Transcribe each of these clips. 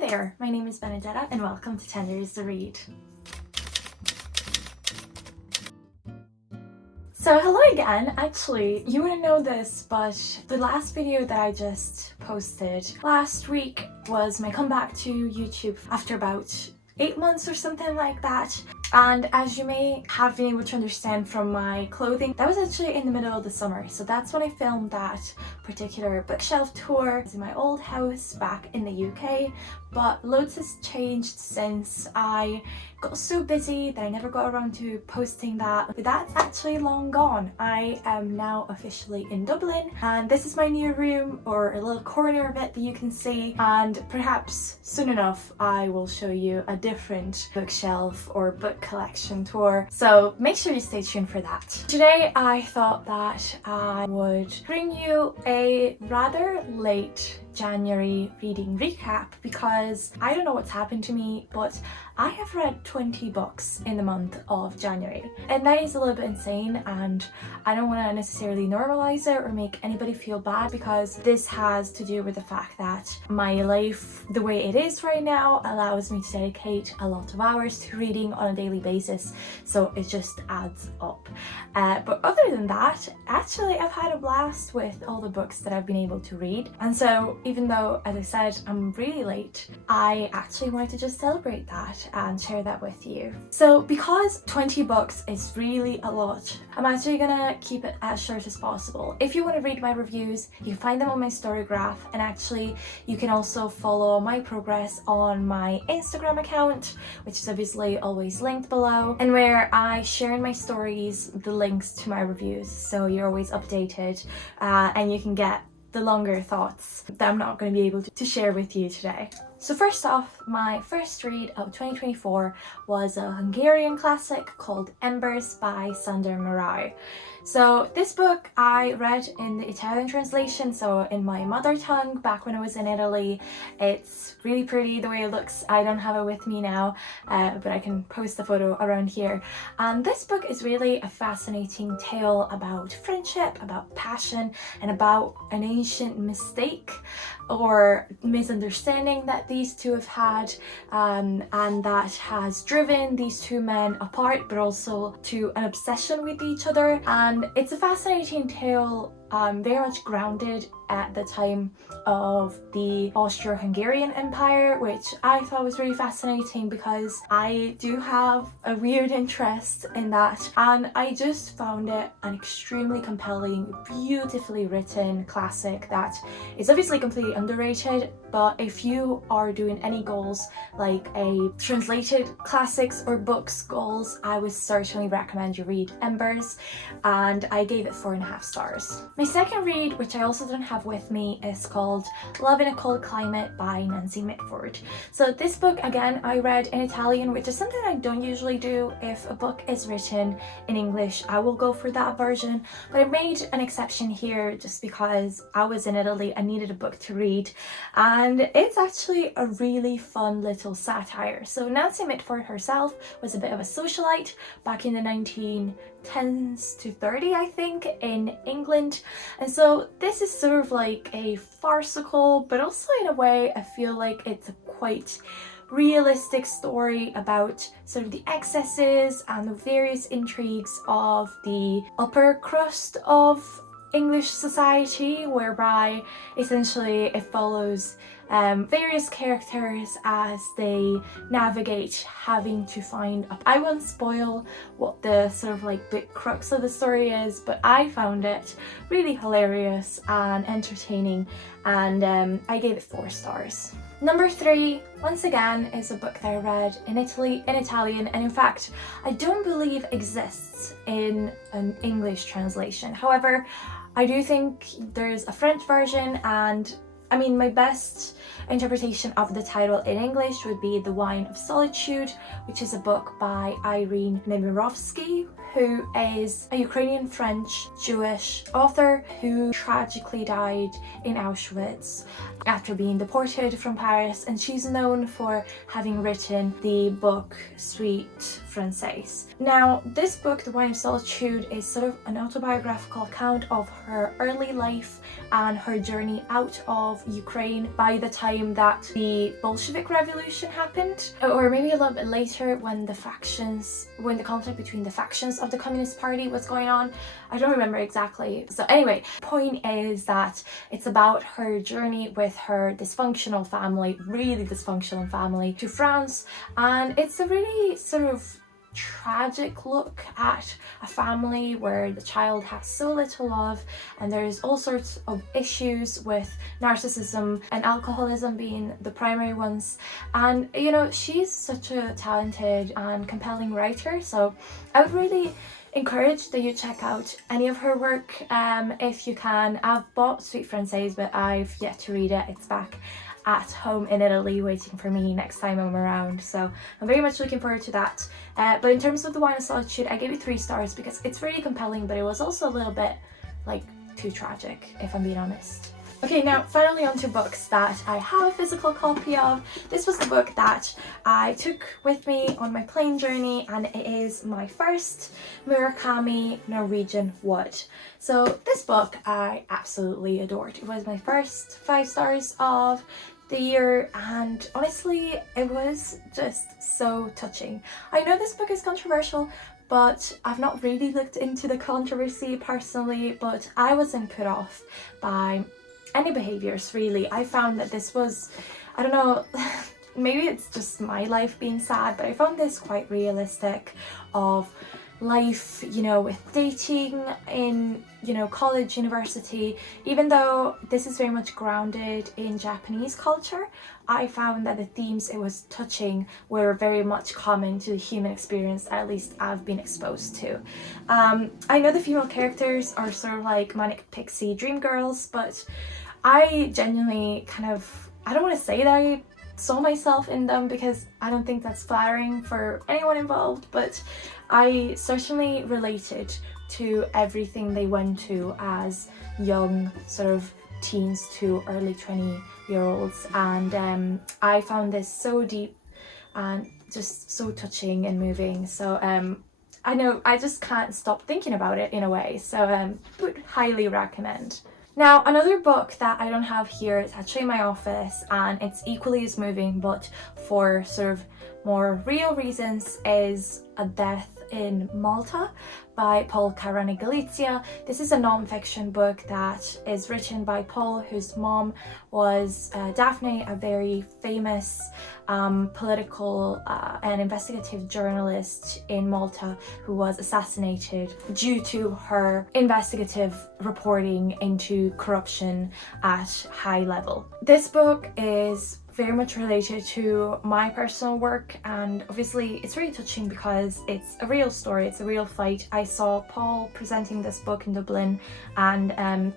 there, my name is Benedetta and welcome to 10 Years to Read. So hello again. Actually, you wouldn't know this, but the last video that I just posted last week was my comeback to YouTube after about 8 months or something like that. And as you may have been able to understand from my clothing, that was actually in the middle of the summer. So that's when I filmed that particular bookshelf tour. It was in my old house back in the UK, but loads has changed since. I got so busy that I never got around to posting that. But that's actually long gone. I am now officially in Dublin and this is my new room, or a little corner of it that you can see, and perhaps soon enough I will show you a different bookshelf or book collection tour, so make sure you stay tuned for that. Today I thought that I would bring you a rather late January reading recap because I don't know what's happened to me, but I have read 20 books in the month of January, and that is a little bit insane, and I don't want to necessarily normalize it or make anybody feel bad, because this has to do with the fact that my life, the way it is right now, allows me to dedicate a lot of hours to reading on a daily basis, so it just adds up. But other than that, actually I've had a blast with all the books that I've been able to read, and so even though, as I said, I'm really late, I actually wanted to just celebrate that and share that with you. So because 20 books is really a lot, I'm actually gonna keep it as short as possible. If you want to read my reviews, you can find them on my story graph, and actually you can also follow my progress on my Instagram account, which is obviously always linked below, and where I share in my stories the links to my reviews, so you're always updated and you can get the longer thoughts that I'm not going to be able to share with you today. So first off, my first read of 2024 was a Hungarian classic called Embers by Sander Marai. So this book I read in the Italian translation, so in my mother tongue back when I was in Italy. It's really pretty the way it looks. I don't have it with me now, but I can post the photo around here. And this book is really a fascinating tale about friendship, about passion, and about an ancient mistake or misunderstanding that these two have had, and that has driven these two men apart, but also to an obsession with each other. And it's a fascinating tale, very much grounded at the time of the Austro-Hungarian Empire, which I thought was really fascinating because I do have a weird interest in that, and I just found it an extremely compelling, beautifully written classic that is obviously completely underrated. But if you are doing any goals like a translated classics or books goals, I would certainly recommend you read Embers, and I gave it 4.5 stars. My second read, which I also don't have with me, is called Love in a Cold Climate by Nancy Mitford. So this book, again, I read in Italian, which is something I don't usually do. If a book is written in English, I will go for that version, but I made an exception here just because I was in Italy and needed a book to read, and it's actually a really fun little satire. So Nancy Mitford herself was a bit of a socialite back in the 1910s to 30, I think, in England, and so this is sort of like a farcical, but also in a way I feel like it's a quite realistic story about sort of the excesses and the various intrigues of the upper crust of English society, whereby essentially it follows various characters as they navigate having to find I won't spoil what the sort of like big crux of the story is, but I found it really hilarious and entertaining, and I gave it 4 stars. Number 3, once again, is a book that I read in Italy in Italian, and in fact I don't believe exists in an English translation. However, I do think there's a French version, and I mean, my best interpretation of the title in English would be The Wine of Solitude, which is a book by Irene Nemirovsky, who is a Ukrainian French Jewish author who tragically died in Auschwitz after being deported from Paris, and she's known for having written the book Suite Française. Now, this book, The Wine of Solitude, is sort of an autobiographical account of her early life and her journey out of of Ukraine by the time that the Bolshevik Revolution happened, or maybe a little bit later when the conflict between the factions of the Communist Party was going on. I don't remember exactly. So anyway, point is that it's about her journey with her dysfunctional family, really dysfunctional family, to France, and it's a really sort of tragic look at a family where the child has so little love, and there's all sorts of issues with narcissism and alcoholism being the primary ones. And you know, she's such a talented and compelling writer, so I would really encourage that you check out any of her work if you can. I've bought Sweet Française, but I've yet to read it. It's back at home in Italy waiting for me next time I'm around, so I'm very much looking forward to that. But in terms of The Wine of Solitude, I gave it 3 stars because it's really compelling, but it was also a little bit like too tragic, if I'm being honest. Okay, now finally onto books that I have a physical copy of. This was the book that I took with me on my plane journey, and it is my first Murakami Norwegian Wood. So this book I absolutely adored. It was my first 5 stars of the year, and honestly it was just so touching. I know this book is controversial, but I've not really looked into the controversy personally, but I wasn't put off by any behaviors really. I found that this was, I don't know, maybe it's just my life being sad, but I found this quite realistic of life, you know, with dating in, you know, college, university. Even though this is very much grounded in Japanese culture, I found that the themes it was touching were very much common to the human experience, at least I've been exposed to. I know the female characters are sort of like manic pixie dream girls, but I genuinely kind of, I don't want to say that I saw myself in them because I don't think that's flattering for anyone involved, but I certainly related to everything they went to as young sort of teens to early 20-year-olds, and I found this so deep and just so touching and moving. So I know I just can't stop thinking about it in a way, so would highly recommend. Now, another book that I don't have here, it's actually in my office and it's equally as moving but for sort of more real reasons, is A Death in Malta by Paul Caranigalizia. This is a non-fiction book that is written by Paul, whose mom was Daphne, a very famous political and investigative journalist in Malta who was assassinated due to her investigative reporting into corruption at high level. This book is very much related to my personal work, and obviously it's really touching because it's a real story, it's a real fight. I saw Paul presenting this book in Dublin and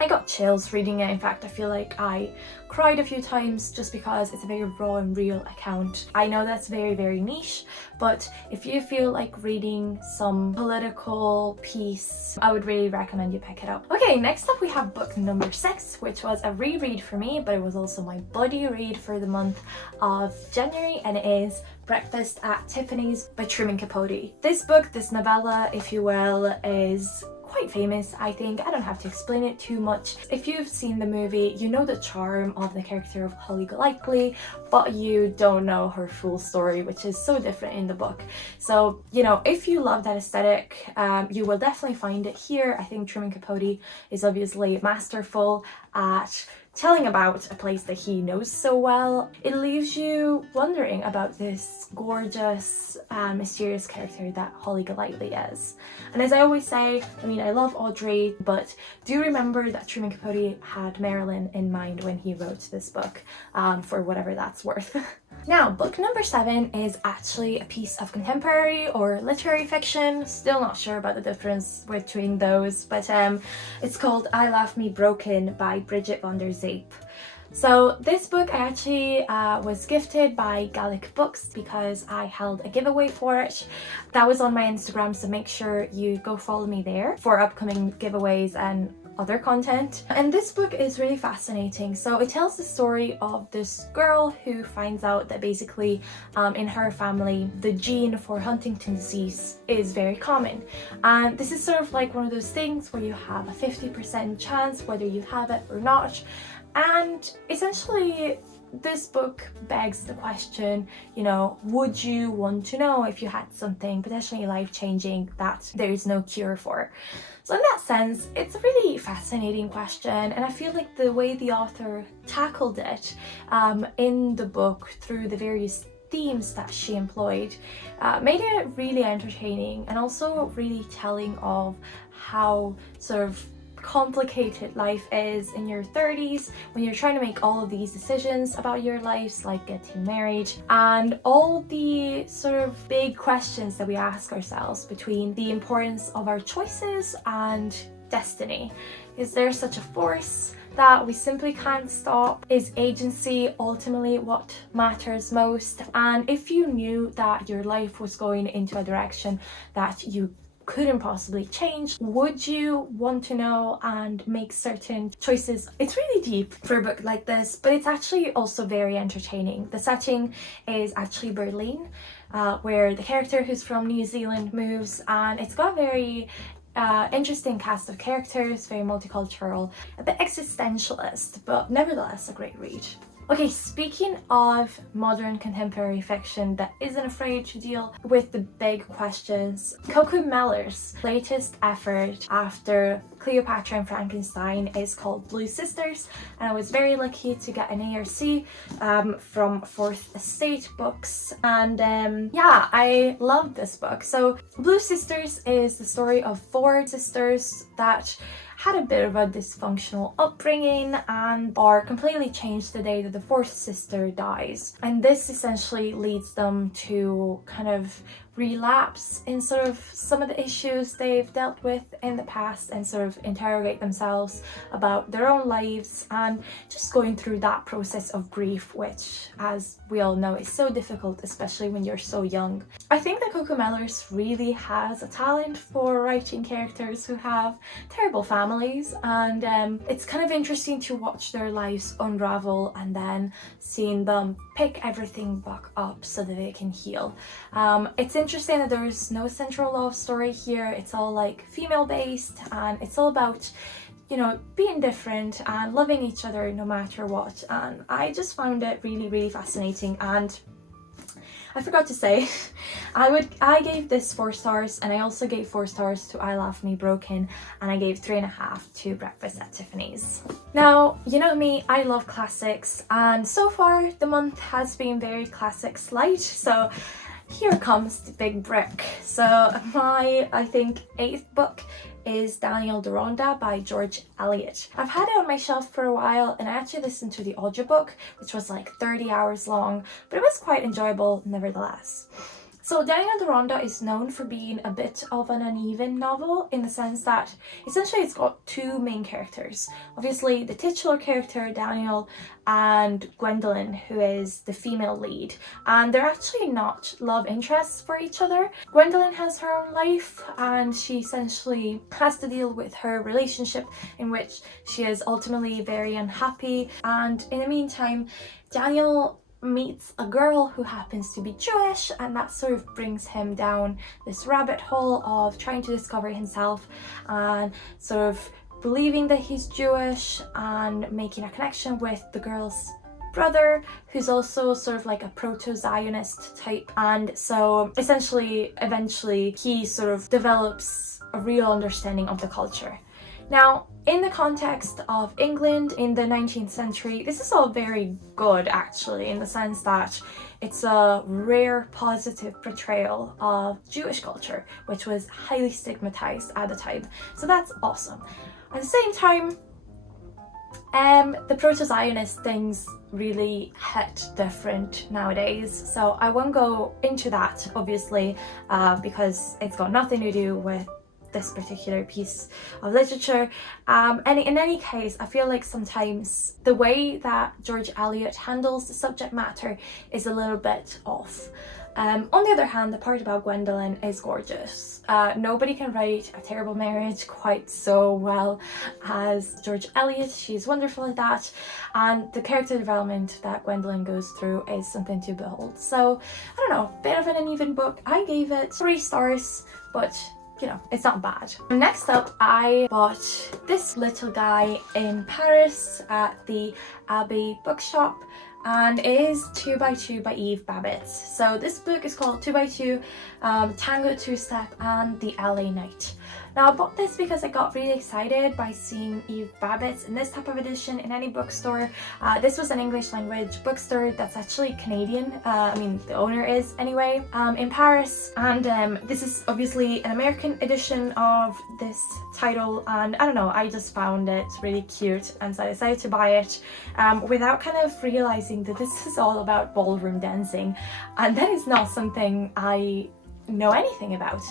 I got chills reading it. In fact, I feel like I cried a few times just because it's a very raw and real account. I know that's very, very niche, but if you feel like reading some political piece, I would really recommend you pick it up. Okay, next up we have book number 6, which was a reread for me, but it was also my buddy read for the month of January, and it is Breakfast at Tiffany's by Truman Capote. This book, this novella, if you will, is quite famous, I think. I don't have to explain it too much. If you've seen the movie, you know the charm of the character of Holly Golightly, but you don't know her full story, which is so different in the book. So, you know, if you love that aesthetic, you will definitely find it here. I think Truman Capote is obviously masterful at telling about a place that he knows so well. It leaves you wondering about this gorgeous and mysterious character that Holly Golightly is. And as I always say, I mean, I love Audrey, but do remember that Truman Capote had Marilyn in mind when he wrote this book, for whatever that's worth. Now, book number 7 is actually a piece of contemporary or literary fiction. Still not sure about the difference between those, but it's called I Laugh Me Broken by Bridget van der Zeep. So this book I actually was gifted by Gaelic Books because I held a giveaway for it. That was on my Instagram, so make sure you go follow me there for upcoming giveaways and other content. And this book is really fascinating. So it tells the story of this girl who finds out that basically in her family the gene for Huntington's disease is very common, and this is sort of like one of those things where you have a 50% chance whether you have it or not. And essentially this book begs the question, you know, would you want to know if you had something potentially life-changing that there is no cure for? So in that sense, it's a really fascinating question, and I feel like the way the author tackled it in the book through the various themes that she employed made it really entertaining and also really telling of how sort of complicated life is in your 30s when you're trying to make all of these decisions about your lives, like getting married, and all the sort of big questions that we ask ourselves between the importance of our choices and destiny. Is there such a force that we simply can't stop? Is agency ultimately what matters most? And if you knew that your life was going into a direction that you couldn't possibly change, would you want to know and make certain choices? It's really deep for a book like this, but it's actually also very entertaining. The setting is actually Berlin, where the character who's from New Zealand moves, and it's got a very interesting cast of characters, very multicultural, a bit existentialist, but nevertheless a great read. Okay, speaking of modern contemporary fiction that isn't afraid to deal with the big questions, Coco Meller's latest effort after Cleopatra and Frankenstein is called Blue Sisters, and I was very lucky to get an ARC from Fourth Estate Books, and yeah, I love this book. So Blue Sisters is the story of four sisters that had a bit of a dysfunctional upbringing and are completely changed the day that the fourth sister dies. And this essentially leads them to kind of relapse in sort of some of the issues they've dealt with in the past and sort of interrogate themselves about their own lives and just going through that process of grief, which, as we all know, is so difficult, especially when you're so young. I think that Coco Mellers really has a talent for writing characters who have terrible families, and it's kind of interesting to watch their lives unravel and then seeing them pick everything back up so that they can heal. It's interesting that there's no central love story here. It's all like female based, and it's all about, you know, being different and loving each other no matter what. And I just found it really fascinating. And I forgot to say, I gave this 4 stars, and I also gave 4 stars to I Love Me Broken, and I gave 3.5 to Breakfast at Tiffany's. Now, you know me, I love classics, and so far the month has been very classics light, so here comes the big brick. So my, I think, 8th book is Daniel Deronda by George Eliot. I've had it on my shelf for a while, and I actually listened to the audiobook, which was like 30 hours long, but it was quite enjoyable nevertheless. So Daniel Deronda is known for being a bit of an uneven novel in the sense that essentially it's got 2 main characters. Obviously the titular character Daniel and Gwendolyn, who is the female lead, and they're actually not love interests for each other. Gwendolyn has her own life, and she essentially has to deal with her relationship in which she is ultimately very unhappy, and in the meantime Daniel meets a girl who happens to be Jewish, and that sort of brings him down this rabbit hole of trying to discover himself and sort of believing that he's Jewish and making a connection with the girl's brother, who's also sort of like a proto-Zionist type. And so essentially eventually he sort of develops a real understanding of the culture. Now, in the context of England in the 19th century, this is all very good actually, in the sense that it's a rare positive portrayal of Jewish culture, which was highly stigmatized at the time. So that's awesome. At the same time, the proto-Zionist things really hit different nowadays, so I won't go into that obviously because it's got nothing to do with this particular piece of literature. And in any case, I feel like sometimes the way that George Eliot handles the subject matter is a little bit off. On the other hand, the part about Gwendolyn is gorgeous. Nobody can write a terrible marriage quite so well as George Eliot. She's wonderful at that, and the character development that Gwendolyn goes through is something to behold. So I don't know, bit of an uneven book. I gave it 3 stars, but you know, it's not bad. Next up, I bought this little guy in Paris at the Abbey bookshop, and it is 2x2 by Eve Babbitt. So this book is called 2x2, Tango, Two-Step and the LA Night. Now I bought this because I got really excited by seeing Eve Babbitt in this type of edition in any bookstore. This was an English language bookstore that's actually Canadian, I mean the owner is anyway, in Paris, and this is obviously an American edition of this title, and I don't know, I just found it really cute and so I decided to buy it without kind of realizing that this is all about ballroom dancing, and that is not something I know anything about.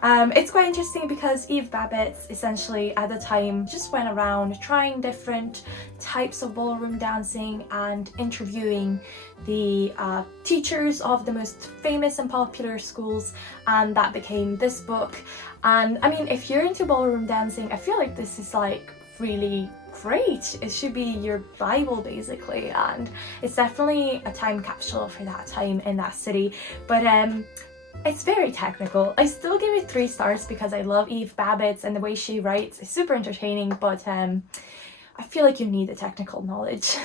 It's quite interesting because Eve Babbitt essentially at the time just went around trying different types of ballroom dancing and interviewing the teachers of the most famous and popular schools, and that became this book. And I mean, if you're into ballroom dancing, I feel like this is like really great. It should be your Bible basically, and it's definitely a time capsule for that time in that city. But it's very technical. I still give it 3 stars because I love Eve Babbitt and the way she writes is super entertaining, but I feel like you need the technical knowledge.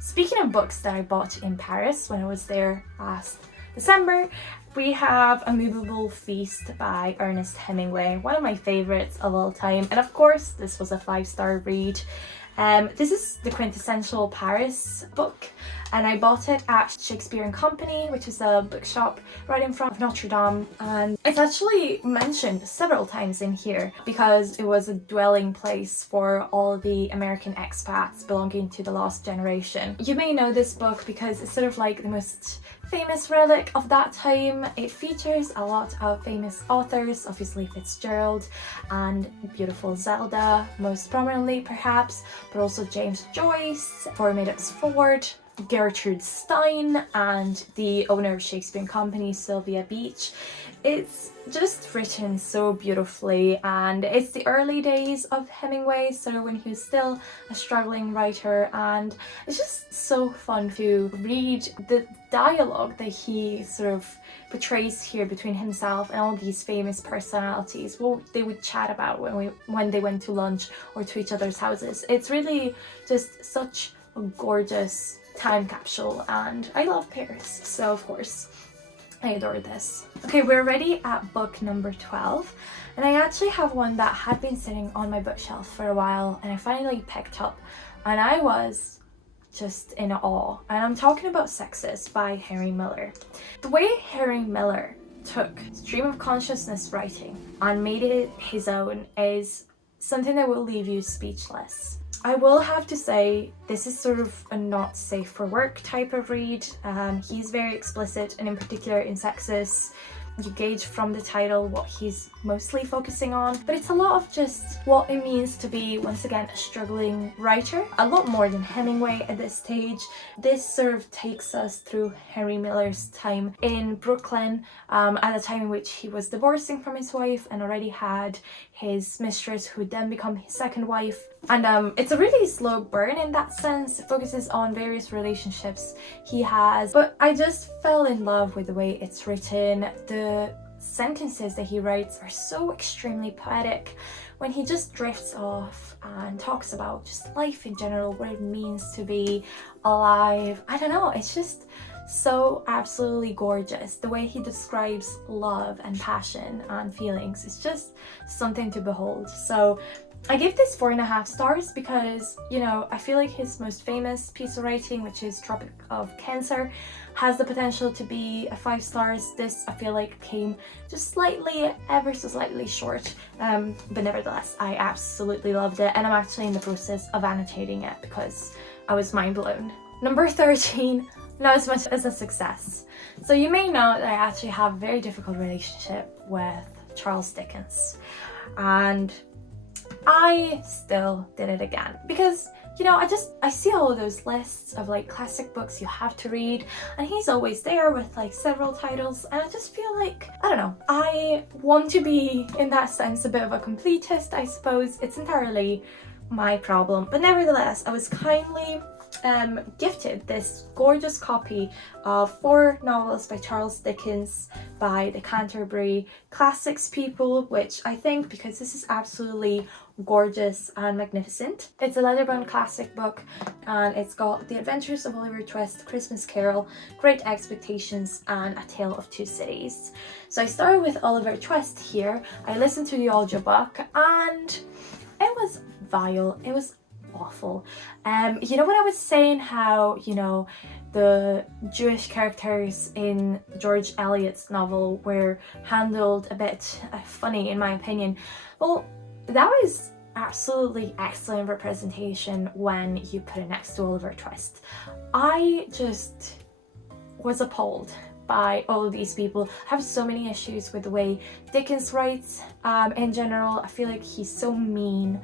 Speaking of books that I bought in Paris when I was there last December, we have A Movable Feast by Ernest Hemingway, one of my favorites of all time, and of course this was a 5-star read. This is the quintessential Paris book, and I bought it at Shakespeare and Company, which is a bookshop right in front of Notre Dame, and it's actually mentioned several times in here because it was a dwelling place for all the American expats belonging to the lost generation. You may know this book because it's sort of like the most famous relic of that time. It features a lot of famous authors, obviously Fitzgerald and beautiful Zelda most prominently perhaps, but also James Joyce, Four Maidens Ford, Gertrude Stein, and the owner of Shakespeare and Company, Sylvia Beach. It's just written so beautifully, and it's the early days of Hemingway, so when he was still a struggling writer, and it's just so fun to read the dialogue that he sort of portrays here between himself and all these famous personalities, what they would chat about when they went to lunch or to each other's houses. It's really just such a gorgeous time capsule, and I love Paris, so of course I adore this. Okay, we're already at book number 12, and I actually have one that had been sitting on my bookshelf for a while and I finally picked up, and I was just in awe, and I'm talking about Sexist by Henry Miller. The way Henry Miller took stream of consciousness writing and made it his own is something that will leave you speechless. I will have to say this is sort of a not safe for work type of read. He's very explicit, and in particular in Sexist you gauge from the title what he's mostly focusing on, but it's a lot of just what it means to be, once again, a struggling writer, a lot more than Hemingway at this stage. This sort of takes us through Henry Miller's time in Brooklyn, at a time in which he was divorcing from his wife and already had his mistress, who would then become his second wife. And it's a really slow burn in that sense. It focuses on various relationships he has, but I just fell in love with the way it's written. The sentences that he writes are so extremely poetic when he just drifts off and talks about just life in general, what it means to be alive. I don't know, it's just so absolutely gorgeous. The way he describes love and passion and feelings is just something to behold. So I give this 4.5 stars because, you know, I feel like his most famous piece of writing, which is Tropic of Cancer, has the potential to be a 5 stars. This, I feel like, came just slightly, ever so slightly short, but nevertheless, I absolutely loved it, and I'm actually in the process of annotating it because I was mind blown. Number 13, not as much as a success. So you may know that I actually have a very difficult relationship with Charles Dickens, and I still did it again because, you know, I see all of those lists of like classic books you have to read, and he's always there with like several titles, and I just feel like, I don't know, I want to be in that sense a bit of a completist, I suppose. It's entirely my problem, but nevertheless I was kindly gifted this gorgeous copy of 4 novels by Charles Dickens by the Canterbury Classics people, which I think, because this is absolutely gorgeous and magnificent. It's a leather-bound classic book, and it's got The Adventures of Oliver Twist, Christmas Carol, Great Expectations, and A Tale of Two Cities. So I started with Oliver Twist here. I listened to the audiobook and it was vile. It was awful. You know when I was saying how, you know, the Jewish characters in George Eliot's novel were handled a bit funny in my opinion? Well, that was absolutely excellent representation when you put it next to Oliver Twist. I just was appalled by all of these people. I have so many issues with the way Dickens writes in general. I feel like he's so mean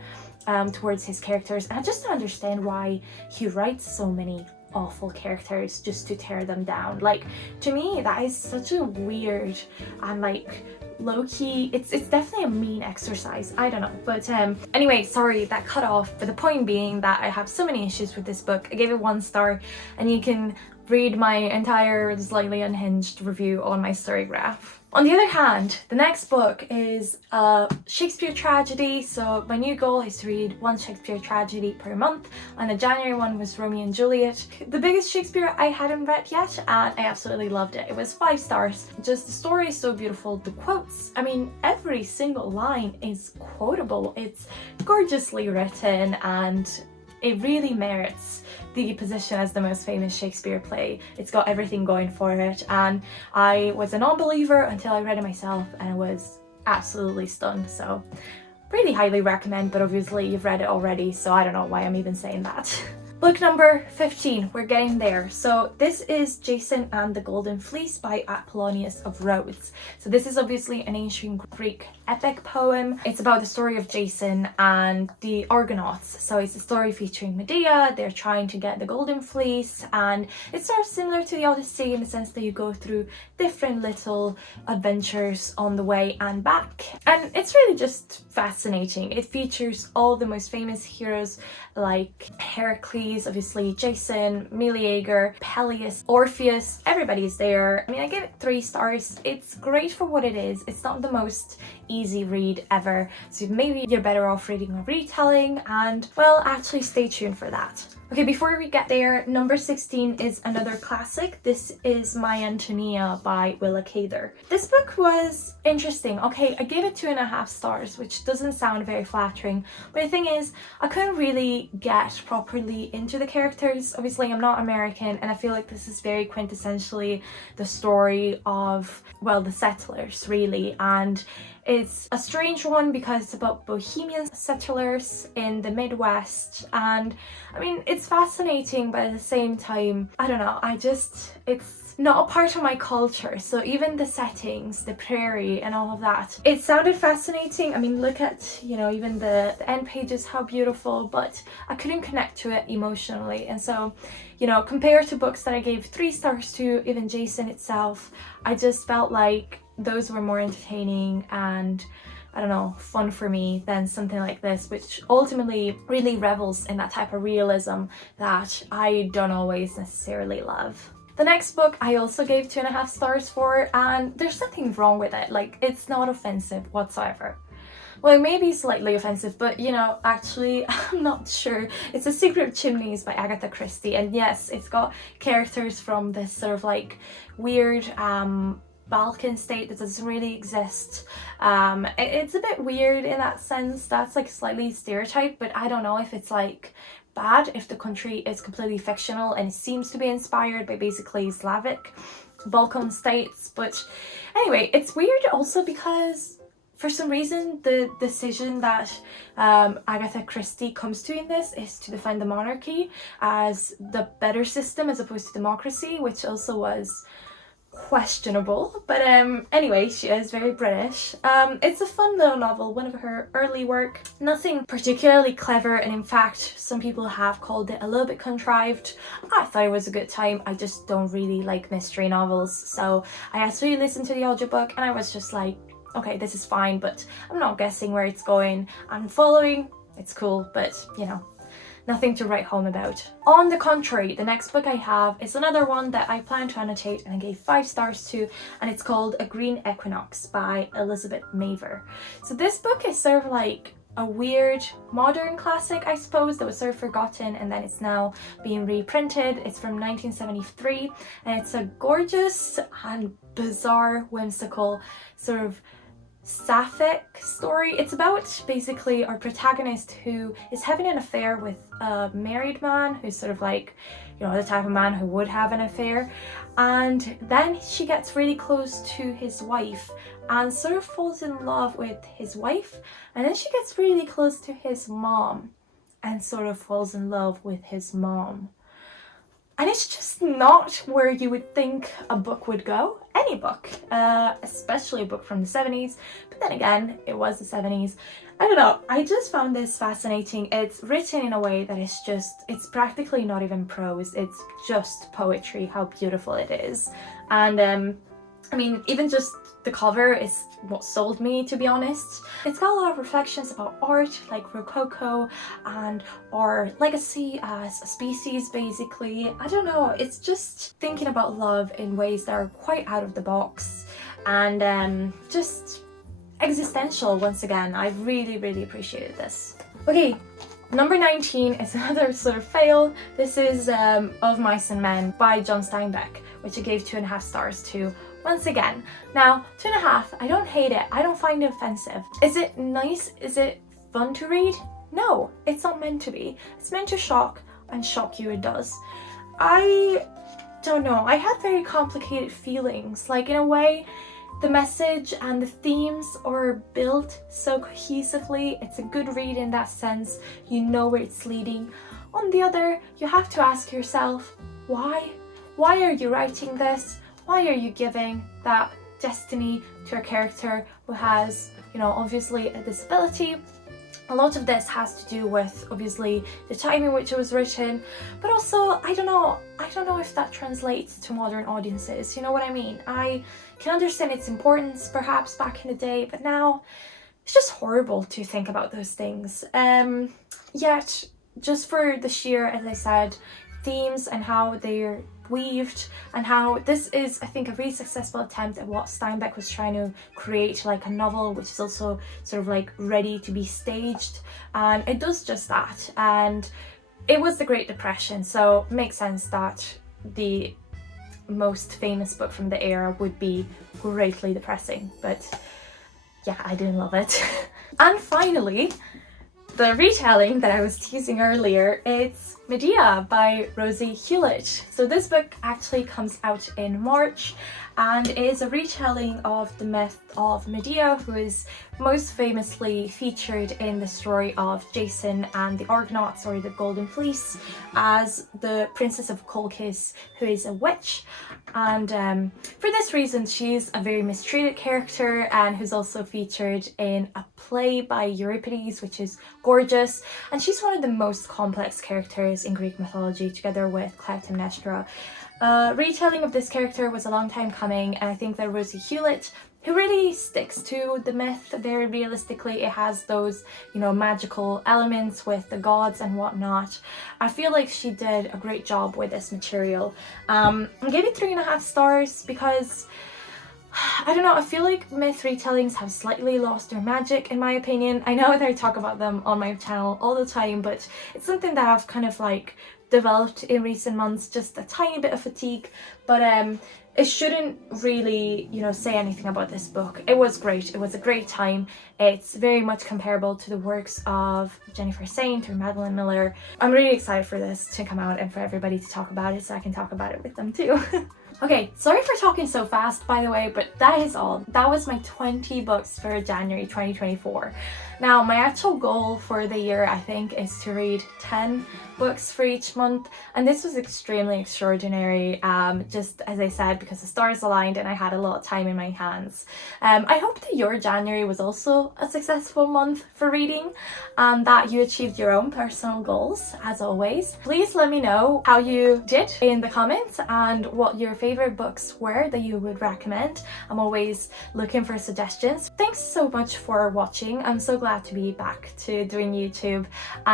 towards his characters, and I just don't understand why he writes so many awful characters just to tear them down. Like, to me, that is such a weird and like low-key, it's definitely a mean exercise. I don't know, but anyway, sorry, that cut off. But the point being that I have so many issues with this book. I gave it 1 star, and you can read my entire slightly unhinged review on my story graph. On the other hand, the next book is a Shakespeare tragedy. So my new goal is to read 1 Shakespeare tragedy per month, and the January one was Romeo and Juliet. The biggest Shakespeare I hadn't read yet, and I absolutely loved it. It was 5 stars. Just the story is so beautiful. The quotes, I mean, every single line is quotable. It's gorgeously written, and it really merits the position as the most famous Shakespeare play. It's got everything going for it, and I was a non-believer until I read it myself, and I was absolutely stunned. So really highly recommend, but obviously you've read it already, so I don't know why I'm even saying that. Book number 15, we're getting there. So this is Jason and the Golden Fleece by Apollonius of Rhodes. So this is obviously an ancient Greek epic poem. It's about the story of Jason and the Argonauts. So it's a story featuring Medea. They're trying to get the Golden Fleece, and it's sort of similar to the Odyssey in the sense that you go through different little adventures on the way and back. And it's really just fascinating. It features all the most famous heroes like Heracles, obviously Jason, Meleager, Peleus, Orpheus, everybody's there. I mean, I give it 3 stars. It's great for what it is. It's not the most easy read ever, so maybe you're better off reading a retelling, and well, actually stay tuned for that. Okay, before we get there, number 16 is another classic. This is My Antonia by Willa Cather. This book was interesting. Okay, I gave it 2.5 stars, which doesn't sound very flattering, but the thing is, I couldn't really get properly into the characters. Obviously, I'm not American, and I feel like this is very quintessentially the story of, well, the settlers, really, and it's a strange one because it's about Bohemian settlers in the Midwest, and I mean, it's fascinating, but at the same time, I don't know, it's not a part of my culture. So even the settings, the prairie and all of that, it sounded fascinating. I mean, look at, you know, even the end pages, how beautiful, but I couldn't connect to it emotionally. And so, you know, compared to books that I gave 3 stars to, even Jason itself, I just felt like those were more entertaining and, I don't know, fun for me than something like this, which ultimately really revels in that type of realism that I don't always necessarily love. The next book I also gave 2.5 stars for, and there's nothing wrong with it. Like, it's not offensive whatsoever. Well, it may be slightly offensive, but you know, actually, I'm not sure. It's A Secret of Chimneys by Agatha Christie, and yes, it's got characters from this sort of like weird Balkan state that doesn't really exist. It's a bit weird in that sense. That's like slightly stereotyped, but I don't know if it's like bad if the country is completely fictional and it seems to be inspired by basically Slavic Balkan states. But anyway, it's weird also because for some reason the decision that Agatha Christie comes to in this is to define the monarchy as the better system as opposed to democracy, which also was questionable, but anyway, she is very British. It's a fun little novel, one of her early work, nothing particularly clever, and in fact some people have called it a little bit contrived. I thought it was a good time. I just don't really like mystery novels, so I actually listened to the audiobook and I was just like, okay, this is fine, but I'm not guessing where it's going. I'm following, it's cool, but you know, nothing to write home about. On the contrary, the next book I have is another one that I plan to annotate and I gave 5 stars to, and it's called A Green Equinox by Elizabeth Maver. So this book is sort of like a weird modern classic, I suppose, that was sort of forgotten and then it's now being reprinted. It's from 1973 and it's a gorgeous and bizarre, whimsical sort of sapphic story. It's about basically our protagonist who is having an affair with a married man who's sort of like, you know, the type of man who would have an affair, and then she gets really close to his wife and sort of falls in love with his wife, and then she gets really close to his mom and sort of falls in love with his mom. And it's just not where you would think a book would go. Any book, especially a book from the 70s. But then again, it was the 70s. I don't know, I just found this fascinating. It's written in a way that is just, it's practically not even prose. It's just poetry, how beautiful it is. And I mean, even just the cover is what sold me, to be honest. It's got a lot of reflections about art, like Rococo and our legacy as a species, basically. I don't know, it's just thinking about love in ways that are quite out of the box and just existential once again. I really, really appreciated this. Okay, number 19 is another sort of fail. This is Of Mice and Men by John Steinbeck, which I gave 2.5 stars to. Once again, now 2.5, I don't hate it, I don't find it offensive. Is it nice? Is it fun to read? No, it's not meant to be. It's meant to shock, and shock you it does. I don't know, I had very complicated feelings. Like, in a way, the message and the themes are built so cohesively. It's a good read in that sense, you know where it's leading. On the other, you have to ask yourself, why? Why are you writing this? Why are you giving that destiny to a character who has, you know, obviously a disability? A lot of this has to do with obviously the time in which it was written, but also I don't know if that translates to modern audiences, you know what I mean? I can understand its importance perhaps back in the day, but now it's just horrible to think about those things. Yet, just for the sheer, as I said, themes and how they're weaved, and how this is, I think, a really successful attempt at what Steinbeck was trying to create, like a novel which is also sort of like ready to be staged, and it does just that. And it was the Great Depression, so it makes sense that the most famous book from the era would be greatly depressing, but yeah, I didn't love it. And finally, the retelling that I was teasing earlier, it's Medea by Rosie Hewlett. So this book actually comes out in March and is a retelling of the myth of Medea, who is most famously featured in the story of Jason and the Argonauts, or the Golden Fleece, as the Princess of Colchis, who is a witch. And for this reason, she's a very mistreated character, and who's also featured in a play by Euripides, which is gorgeous. And she's one of the most complex characters in Greek mythology, together with Clytemnestra. Retelling of this character was a long time coming, and I think that Rosie Hewlett, who really sticks to the myth very realistically, it has those, you know, magical elements with the gods and whatnot. I feel like she did a great job with this material. I gave it 3.5 stars because, I don't know, I feel like myth retellings have slightly lost their magic, in my opinion. I know that I talk about them on my channel all the time, but it's something that I've kind of like developed in recent months, just a tiny bit of fatigue. But it shouldn't really, you know, say anything about this book. It was great. It was a great time. It's very much comparable to the works of Jennifer Saint or Madeline Miller. I'm really excited for this to come out and for everybody to talk about it, so I can talk about it with them too. Okay, sorry for talking so fast, by the way, but that is all. That was my 20 books for January 2024. Now, my actual goal for the year, I think, is to read 10 books for each month, and this was extremely extraordinary, just as I said, because the stars aligned and I had a lot of time in my hands. I hope that your January was also a successful month for reading, and that you achieved your own personal goals, as always. Please let me know how you did in the comments and what your favorite favorite books were that you would recommend. I'm always looking for suggestions. Thanks so much for watching. I'm so glad to be back to doing YouTube,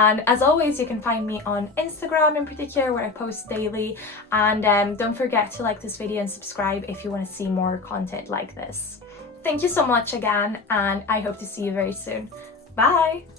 and as always you can find me on Instagram in particular, where I post daily, and don't forget to like this video and subscribe if you want to see more content like this. Thank you so much again, and I hope to see you very soon. Bye!